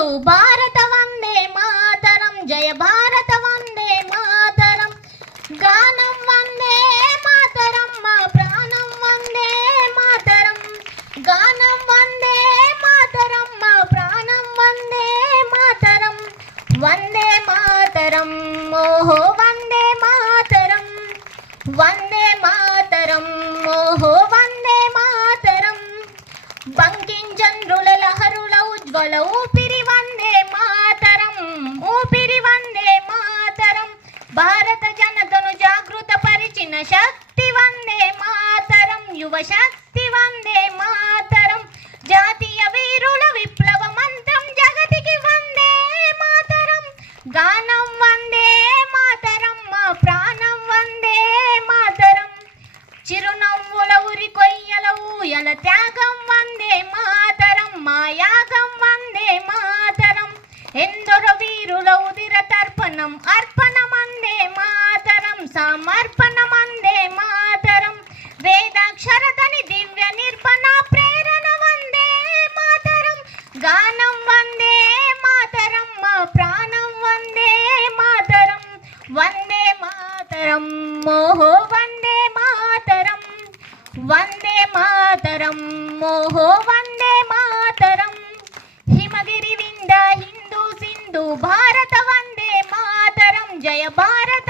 సింధు భారత వందే మాతరం, జయ భారత వందే మాతరం. గానం వందే మాతరం, మా ప్రాణం వందే మాతరం. గానం వందే మాతరం, మా ప్రాణం వందే మాతరం. వందే మాతరం, ఓహో వందే మాతరం. వందే మాతరం, ఓహో వందే మాతరం. బంకించంద్రుల లహరుల ఉజ్వల ఊపిరి వందే మాతరం, ఊపిరి వందే మాతరం. భారత జనతను జాగృత పరిచిన శక్తి వందే మాతరం, యువ శక్తి వందే మాతరం. జాతీయ వీరుల విప్లవ మంత్రం జగతికి వందే మాతరం. గానం వందే మాతరం, మా ప్రాణం వందే మాతరం. చిరునవ్వుల ఉరి కొయ్యల ఊయల త్యాగం వందే మాతరం, మా యాగం వందే మాతరం. ఎందరో వీరుల ఉదిర తర్పణం అర్పణం వందే మాతరం, సమర్పణం వందే మాతరం. వేదాక్షరతని దివ్య నిర్పణ ప్రేరణ వందే మాతరం. గానం వందే మాతరం, మా ప్రాణం వందే మాతరం. వందే మాతరం, ఓహో వందే మాతరం. వందే మాతరం, ఓహో వందే మాతరం. హిమగిరి వింద హిందూ సింధు భారత వందే మాతరం, జయ భారత